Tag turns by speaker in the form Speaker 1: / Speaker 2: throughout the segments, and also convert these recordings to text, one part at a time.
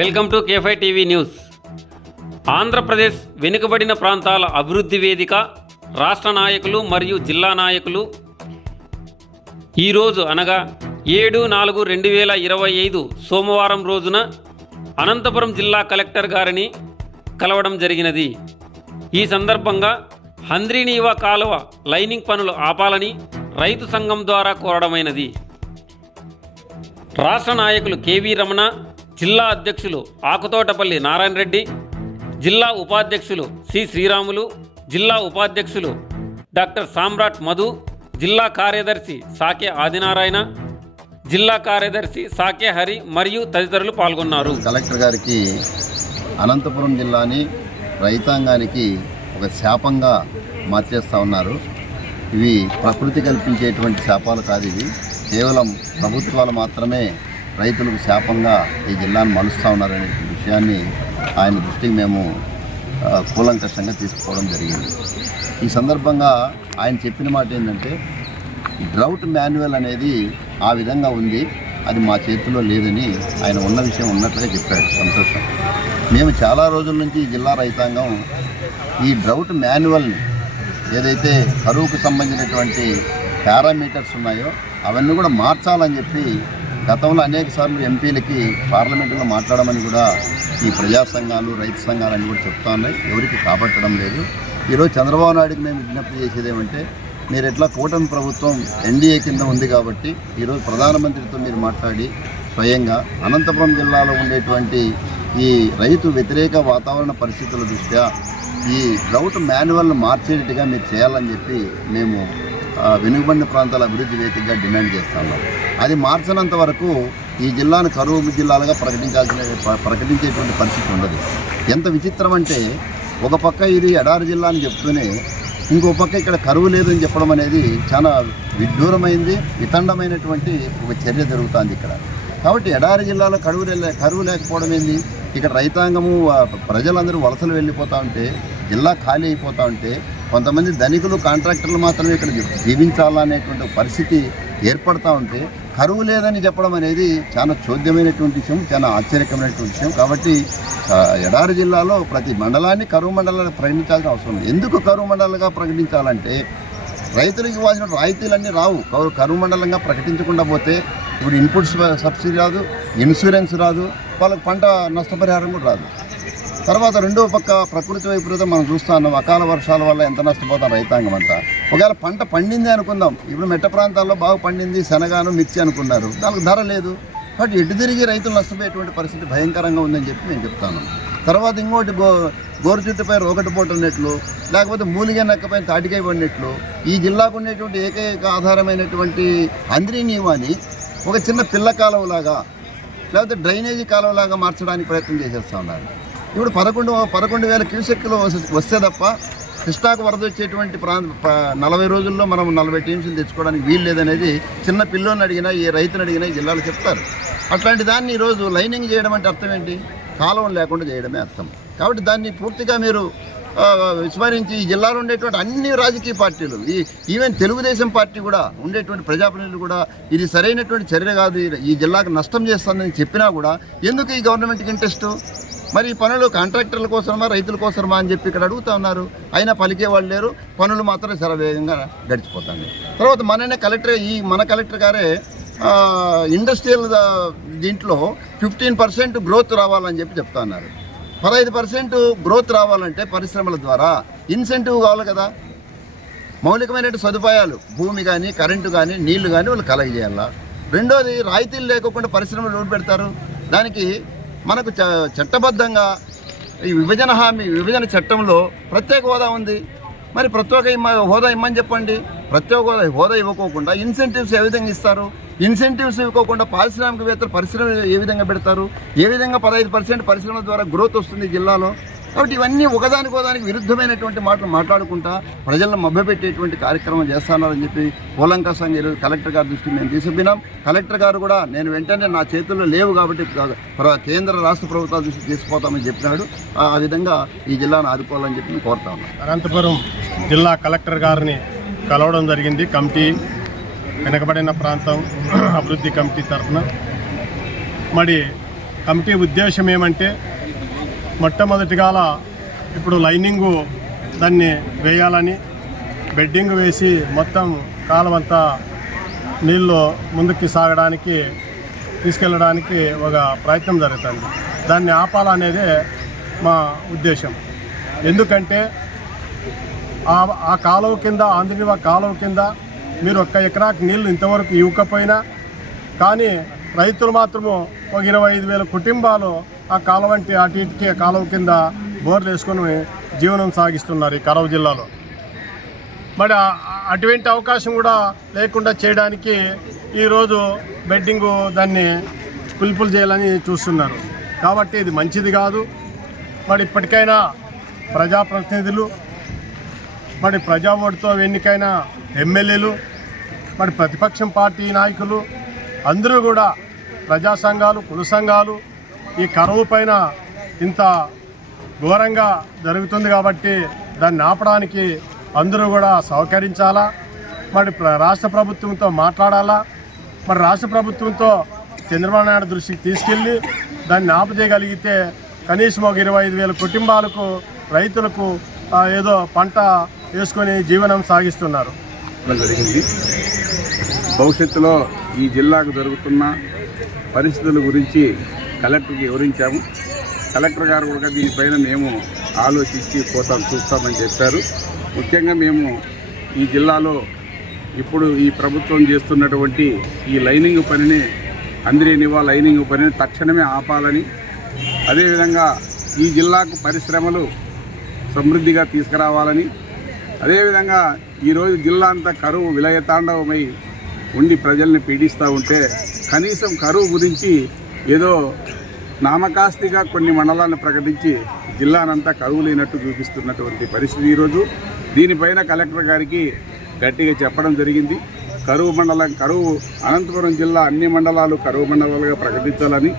Speaker 1: Welcome to కేఫై TV news. Andhra Pradesh వెనుకబడిన ప్రాంతాల అభివృద్ధి వేదిక రాష్ట్ర నాయకులు మరియు జిల్లా నాయకులు. ఈరోజు అనగా ఏడు నాలుగు రెండు వేల ఇరవై ఐదు సోమవారం రోజున అనంతపురం జిల్లా కలెక్టర్ గారిని కలవడం జరిగినది. ఈ సందర్భంగా హంద్రీనీవ కాలువ లైనింగ్ పనులు ఆపాలని రైతు సంఘం ద్వారా కోరడమైనది. రాష్ట్ర నాయకులు కేవీ రమణ జిల్లా అధ్యక్షులు ఆకుతోటపల్లి నారాయణ రెడ్డి జిల్లా ఉపాధ్యక్షులు సి శ్రీరాములు జిల్లా ఉపాధ్యక్షులు డాక్టర్ సామ్రాట్ మధు జిల్లా కార్యదర్శి సాకే ఆదినారాయణ జిల్లా కార్యదర్శి సాకే హరి మరియు తదితరులు పాల్గొన్నారు.
Speaker 2: కలెక్టర్ గారికి అనంతపురం జిల్లాని రైతాంగానికి ఒక శాపంగా మార్చేస్తూ ఉన్నారు. ఇవి ప్రకృతి కల్పించేటువంటి శాపాలు కాదు ఇవి. కేవలం ప్రభుత్వాలు మాత్రమే రైతులకు శాపంగా ఈ జిల్లాను మలుస్తూ ఉన్నారనే విషయాన్ని ఆయన దృష్టికి మేము కూలంకషంగా తీసుకోవడం జరిగింది. ఈ సందర్భంగా ఆయన చెప్పిన మాట ఏంటంటే డ్రౌట్ మాన్యువల్ అనేది ఆ విధంగా ఉంది అది మా చేతిలో లేదని ఆయన ఉన్న విషయం ఉన్నట్లుగా చెప్పాడు సంతోషం. మేము చాలా రోజుల నుంచి ఈ జిల్లా రైతాంగం ఈ డ్రౌట్ మాన్యువల్ని ఏదైతే కరువుకు సంబంధించినటువంటి పారామీటర్స్ ఉన్నాయో అవన్నీ కూడా మార్చాలని చెప్పి గతంలో అనేక సార్లు ఎంపీలకి పార్లమెంటులో మాట్లాడమని కూడా ఈ ప్రజా సంఘాలు రైతు సంఘాలన్నీ కూడా చెప్తా ఉన్నాయి. ఎవరికి కాబట్టడం లేదు. ఈరోజు చంద్రబాబు నాయుడుకి మేము విజ్ఞప్తి చేసేది ఏమంటే మీరు ఎట్లా కూటమి ప్రభుత్వం ఎన్డీఏ కింద ఉంది కాబట్టి ఈరోజు ప్రధానమంత్రితో మీరు మాట్లాడి స్వయంగా అనంతపురం జిల్లాలో ఉండేటువంటి ఈ రైతు వ్యతిరేక వాతావరణ పరిస్థితుల దృష్ట్యా ఈ డ్రౌట్ మాన్యువల్ను మార్చేటట్టుగా మీరు చేయాలని చెప్పి మేము వెనుకబడిన ప్రాంతాల అభివృద్ధి వేదికగా డిమాండ్ చేస్తున్నాం అది మార్చినంత వరకు ఈ జిల్లాను కరువు జిల్లాలుగా ప్రకటించాల్సిన ప్రకటించేటువంటి పరిస్థితి ఉండదు. ఎంత విచిత్రం అంటే ఒక పక్క ఇది ఎడారి జిల్లా అని చెప్తూనే ఇంకో పక్క ఇక్కడ కరువు లేదని చెప్పడం అనేది చాలా విడ్డూరమైంది వితండమైనటువంటి ఒక చర్య జరుగుతుంది ఇక్కడ. కాబట్టి ఎడారి జిల్లాలో కరువు కరువు లేకపోవడం ఏంది? ఇక్కడ రైతాంగము ప్రజలందరూ వలసలు వెళ్ళిపోతూ ఉంటే జిల్లా ఖాళీ అయిపోతూ ఉంటే కొంతమంది ధనికులు కాంట్రాక్టర్లు మాత్రమే ఇక్కడ జీవించాలనేటువంటి పరిస్థితి ఏర్పడతా ఉంటే కరువు లేదని చెప్పడం అనేది చాలా చోద్యమైనటువంటి విషయం చాలా ఆశ్చర్యకరమైనటువంటి విషయం. కాబట్టి ఎడారి జిల్లాలో ప్రతి మండలాన్ని కరువు మండలాన్ని ప్రకటించాల్సిన అవసరం ఉంది. ఎందుకు కరువు మండలంగా ప్రకటించాలంటే రైతులకు ఇవ్వాల్సిన రాయితీలన్నీ రావు. కరువు మండలంగా ప్రకటించకుండా పోతే ఇప్పుడు ఇన్పుట్స్ సబ్సిడీ రాదు ఇన్సూరెన్స్ రాదు వాళ్ళకి పంట నష్టపరిహారం కూడా రాదు. తర్వాత రెండో పక్క ప్రకృతి వైపరీతం మనం చూస్తున్నాం అకాల వర్షాల వల్ల ఎంత నష్టపోతాం రైతాంగం అంతా. ఒకవేళ పంట పండింది అనుకుందాం. ఇప్పుడు మెట్ట ప్రాంతాల్లో బాగా పండింది శనగాను మిర్చి అనుకున్నారు. దానికి ధర లేదు. కాబట్టి ఎటు తిరిగి రైతులు నష్టపోయేటువంటి పరిస్థితి భయంకరంగా ఉందని చెప్పి నేను చెప్తాను. తర్వాత ఇంకోటి గో గోరు చుట్టుపై రోకటి లేకపోతే మూలిగా నక్కపై తాటికై పడినట్లు ఈ జిల్లాకు ఉండేటువంటి ఏకైక ఆధారమైనటువంటి అంద్రీ నియమాన్ని ఒక చిన్న పిల్ల కాలువలాగా లేకపోతే డ్రైనేజీ కాలువలాగా మార్చడానికి ప్రయత్నం చేసేస్తూ ఉన్నారు. ఇప్పుడు పదకొండు పదకొండు వేల క్యూసెక్లు వస్తే తప్ప కృష్ణాకు వరద వచ్చేటువంటి ప్రాంత నలభై రోజుల్లో మనం నలభై టీమ్స్ని తెచ్చుకోవడానికి వీలు లేదనేది చిన్న పిల్లోని అడిగినా ఏ రైతుని అడిగినా ఈ జిల్లాలో చెప్తారు. అట్లాంటి దాన్ని ఈరోజు లైనింగ్ చేయడం అంటే అర్థం ఏంటి? కాలం లేకుండా చేయడమే అర్థం. కాబట్టి దాన్ని పూర్తిగా మీరు విస్మరించి ఈ జిల్లాలో ఉండేటువంటి అన్ని రాజకీయ పార్టీలు ఈ ఈవెన్ తెలుగుదేశం పార్టీ కూడా ఉండేటువంటి ప్రజాప్రతినిధులు కూడా ఇది సరైనటువంటి చర్య కాదు ఈ జిల్లాకు నష్టం చేస్తుందని చెప్పినా కూడా ఎందుకు ఈ గవర్నమెంట్కి ఇంట్రెస్ట్? మరి ఈ పనులు కాంట్రాక్టర్ల కోసమా రైతుల కోసమా అని చెప్పి ఇక్కడ అడుగుతా ఉన్నారు. అయినా పలికే వాళ్ళు లేరు. పనులు మాత్రం శరవేగంగా గడిచిపోతాయి. తర్వాత మననే కలెక్టర్ ఈ మన కలెక్టర్ గారే ఇండస్ట్రియల్ దీంట్లో ఫిఫ్టీన్ పర్సెంట్ గ్రోత్ రావాలని చెప్పి చెప్తా ఉన్నారు. పదహైదు పర్సెంట్ గ్రోత్ రావాలంటే పరిశ్రమల ద్వారా ఇన్సెంటివ్ కావాలి కదా. మౌలికమైన సదుపాయాలు భూమి కానీ కరెంటు కానీ నీళ్ళు కానీ వాళ్ళు కలగజేయాలా రెండోది రాయితీలు లేకుండా పరిశ్రమలు లోటు పెడతారు? దానికి మనకు చ- చట్టబద్ధంగా ఈ విభజన హామీ విభజన చట్టంలో ప్రత్యేక హోదా ఉంది. మరి ప్రత్యేక ఇమ్మ- హోదా ఇమ్మని చెప్పండి. ప్రత్యేక హోదా హోదా ఇవ్వకోకుండా ఇన్సెంటివ్స్ ఏ విధంగా ఇస్తారు? ఇన్సెంటివ్స్ ఇవ్వకోకుండా పారిశ్రామికవేత్తలు పరిశ్రమలు ఏ విధంగా పెడతారు? ఏ విధంగా పదహైదు పర్సెంట్ పరిశ్రమల ద్వారా గ్రోత్ వస్తుంది ఈ జిల్లాలో? కాబట్టి ఇవన్నీ ఒకదానికోదానికి విరుద్ధమైనటువంటి మాటలు మాట్లాడుకుంటా ప్రజలను మభ్యపెట్టేటువంటి కార్యక్రమం చేస్తున్నారని చెప్పి కూలంకసంగా ఈరోజు కలెక్టర్ గారి దృష్టికి మేము తీసుకున్నాం కలెక్టర్ గారు కూడా నేను వెంటనే నా చేతుల్లో లేవు కాబట్టి కేంద్ర రాష్ట్ర ప్రభుత్వాల దృష్టికి తీసుకుపోతామని చెప్పినాడు. ఆ విధంగా ఈ జిల్లాను ఆదుకోవాలని చెప్పి కోరుతా
Speaker 3: అనంతపురం జిల్లా కలెక్టర్ గారిని కలవడం జరిగింది. కమిటీ వెనకబడిన ప్రాంతం అభివృద్ధి కమిటీ తరఫున. మరి కమిటీ ఉద్దేశం ఏమంటే మొట్టమొదటిగాల ఇప్పుడు లైనింగు దాన్ని వేయాలని బెడ్డింగ్ వేసి మొత్తం కాలమంతా నీళ్ళు ముందుకు సాగడానికి తీసుకెళ్ళడానికి ఒక ప్రయత్నం జరుగుతుంది. దాన్ని ఆపాలనేదే మా ఉద్దేశం. ఎందుకంటే ఆ ఆ కాలువ కింద ఆంధ్రనివా కాలువ కింద మీరు ఒక్క ఎకరాకి నీళ్ళు ఇంతవరకు ఇవ్వకపోయినా కానీ రైతులు మాత్రము ఒక ఇరవై ఐదు వేల కుటుంబాలు ఆ కాలువ వంటి అటు ఇటుకి కాలువ కింద బోర్లు వేసుకొని జీవనం సాగిస్తున్నారు ఈ కరవ జిల్లాలో. మరి అటువంటి అవకాశం కూడా లేకుండా చేయడానికి ఈరోజు బెడ్డింగ్ దాన్ని పులుపులు చేయాలని చూస్తున్నారు. కాబట్టి ఇది మంచిది కాదు. మరి ఇప్పటికైనా ప్రజాప్రతినిధులు మరి ప్రజా ఓటుతో ఎన్నికైన ఎమ్మెల్యేలు మరి ప్రతిపక్షం పార్టీ నాయకులు అందరూ కూడా ప్రజా సంఘాలు కుల సంఘాలు ఈ కరువు పైన ఇంత ఘోరంగా జరుగుతుంది కాబట్టి దాన్ని ఆపడానికి అందరూ కూడా సహకరించాలా? మరి ప్ర- రాష్ట్ర ప్రభుత్వంతో మాట్లాడాలా? మరి రాష్ట్ర ప్రభుత్వంతో చంద్రబాబు నాయుడు దృష్టికి తీసుకెళ్ళి దాన్ని ఆపజేయగలిగితే కనీసం ఒక ఇరవై ఐదు వేల కుటుంబాలకు రైతులకు ఏదో పంట వేసుకొని జీవనం సాగిస్తున్నారు.
Speaker 4: భవిష్యత్తులో ఈ జిల్లాకు జరుగుతున్న పరిస్థితుల గురించి కలెక్టర్కి వివరించాము. కలెక్టర్ గారు కూడా దీనిపైన మేము ఆలోచించి పోతాం చూస్తామని చెప్పారు. ముఖ్యంగా మేము ఈ జిల్లాలో ఇప్పుడు ఈ ప్రభుత్వం చేస్తున్నటువంటి ఈ లైనింగ్ పనిని అందరి నివా లైనింగ్ పనిని తక్షణమే ఆపాలని అదేవిధంగా ఈ జిల్లాకు పరిశ్రమలు సమృద్ధిగా తీసుకురావాలని అదేవిధంగా ఈరోజు జిల్లా అంతా కరువు విలయతాండవమై ఉండి ప్రజల్ని పీడిస్తూ ఉంటే కనీసం కరువు గురించి ఏదో నామకాస్తిగా కొన్ని మండలాలను ప్రకటించి జిల్లానంతా కరువు లేనట్టు చూపిస్తున్నటువంటి పరిస్థితి ఈరోజు. దీనిపైన కలెక్టర్ గారికి గట్టిగా చెప్పడం జరిగింది. కరువు మండలం కరువు అనంతపురం జిల్లా అన్ని మండలాలు కరువు మండలాలుగా ప్రకటించాలని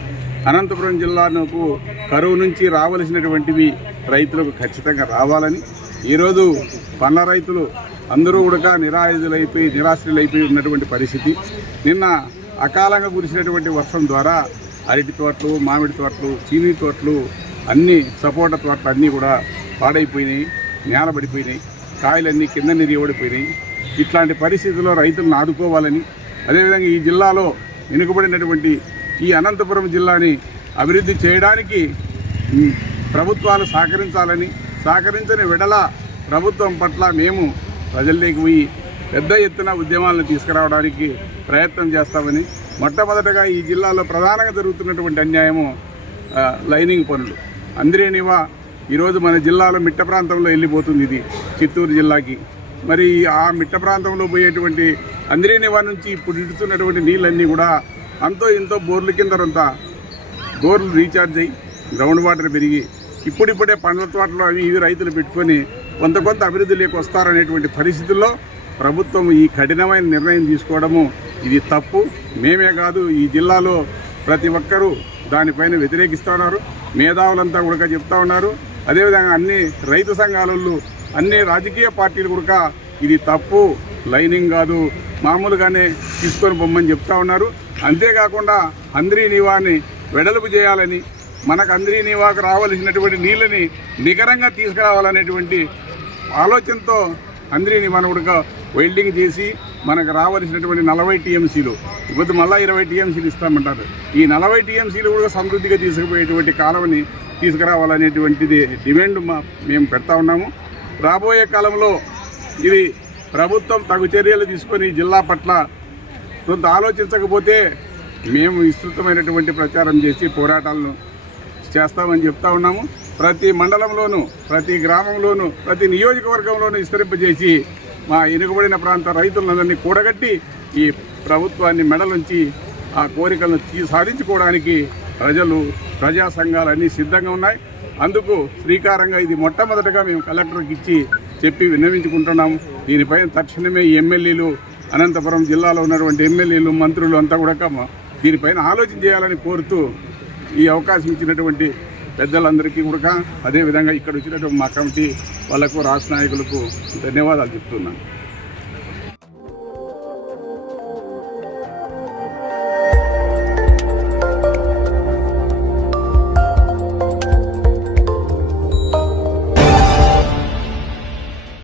Speaker 4: అనంతపురం జిల్లాకు కరువు నుంచి రావలసినటువంటివి రైతులకు ఖచ్చితంగా రావాలని ఈరోజు పండ్ల రైతులు అందరూ కూడా నిరాయుధులైపోయి నిరాశ్రులైపోయి ఉన్నటువంటి పరిస్థితి. నిన్న అకాలంగా కురిసినటువంటి వర్షం ద్వారా అరటి తోటలు మామిడి తోటలు చీనీ తోటలు అన్ని సపోటా తోటలు అన్నీ కూడా పాడైపోయినాయి నేలబడిపోయినాయి కాయలన్నీ కింద నిరియబడిపోయినాయి ఇట్లాంటి పరిస్థితుల్లో రైతులను ఆదుకోవాలని అదేవిధంగా ఈ జిల్లాలో వెనుకబడినటువంటి ఈ అనంతపురం జిల్లాని అభివృద్ధి చేయడానికి ప్రభుత్వాలు సహకరించాలని సహకరించని విడల ప్రభుత్వం పట్ల మేము ప్రజల్లోకి పోయి పెద్ద ఎత్తున ఉద్యమాలను తీసుకురావడానికి ప్రయత్నం చేస్తామని మొట్టమొదటగా ఈ జిల్లాలో ప్రధానంగా జరుగుతున్నటువంటి అన్యాయము లైనింగ్ పనులు. అంద్రేనివా ఈరోజు మన జిల్లాలో మిట్ట ప్రాంతంలో వెళ్ళిపోతుంది ఇది చిత్తూరు జిల్లాకి. మరి ఆ మిట్ట ప్రాంతంలో పోయేటువంటి అంద్రేనివా నుంచి ఇప్పుడు ఇడుతున్నటువంటి నీళ్ళన్నీ కూడా అంతో ఇంతో బోర్ల కింద బోర్లు రీఛార్జ్ అయ్యి గ్రౌండ్ వాటర్ పెరిగి ఇప్పుడిప్పుడే పండ్ల తోటలు అవి ఇవి రైతులు పెట్టుకొని కొంత కొంత అభివృద్ధిలోకి వస్తారనేటువంటి పరిస్థితుల్లో ప్రభుత్వం ఈ కఠినమైన నిర్ణయం తీసుకోవడము ఇది తప్పు. మేమే కాదు ఈ జిల్లాలో ప్రతి ఒక్కరూ దానిపైన వ్యతిరేకిస్తున్నారు. మేధావులంతా కూడా చెప్తా ఉన్నారు. అదేవిధంగా అన్ని రైతు సంఘాలలో అన్ని రాజకీయ పార్టీలు కూడా ఇది తప్పు లైనింగ్ కాదు. మామూలుగానే తీసుకొని బొమ్మని చెప్తా ఉన్నారు. అంతేకాకుండా అంద్రీ నివాని వెడల్పు చేయాలని మనకు అంద్రీ నివాకు రావాల్సినటువంటి నీళ్ళని నికరంగా తీసుకురావాలనేటువంటి ఆలోచనతో అందరిని నివాను కూడా వెల్డింగ్ చేసి మనకు రావాల్సినటువంటి నలభై టీఎంసీలు. ఇప్పుడు మళ్ళీ ఇరవై టీఎంసీలు ఇస్తామంటారు. ఈ నలభై టీఎంసీలు కూడా సమృద్ధిగా తీసుకుపోయేటువంటి కాలంని తీసుకురావాలనేటువంటిది డిమాండ్ మా మేము పెడతా ఉన్నాము. రాబోయే కాలంలో ఇది ప్రభుత్వం తగు చర్యలు తీసుకొని జిల్లా పట్ల కొంత ఆలోచించకపోతే మేము విస్తృతమైనటువంటి ప్రచారం చేసి పోరాటాలను చేస్తామని చెప్తా ఉన్నాము. ప్రతి మండలంలోనూ ప్రతి గ్రామంలోనూ ప్రతి నియోజకవర్గంలోనూ విస్తరింపజేసి మా ఎనుకబడిన ప్రాంత రైతులందరినీ కూడగట్టి ఈ ప్రభుత్వాన్ని మెడలుంచి ఆ కోరికలను తీ- సాధించుకోవడానికి ప్రజలు ప్రజా సంఘాలు అన్నీ సిద్ధంగా ఉన్నాయి. అందుకు శ్రీకారంగా ఇది మొట్టమొదటగా మేము కలెక్టర్కి ఇచ్చి చెప్పి విన్నవించుకుంటున్నాము. దీనిపైన తక్షణమే ఈ ఎమ్మెల్యేలు అనంతపురం జిల్లాలో ఉన్నటువంటి ఎమ్మెల్యేలు మంత్రులు అంతా కూడా దీనిపైన ఆలోచన చేయాలని కోరుతూ ఈ అవకాశం ఇచ్చినటువంటి పెద్దలందరికీ కూడా అదేవిధంగా ఇక్కడ వచ్చినటువంటి మా కమిటీ వాళ్ళకు రాష్ట్ర నాయకులకు ధన్యవాదాలు చెప్తున్నాను.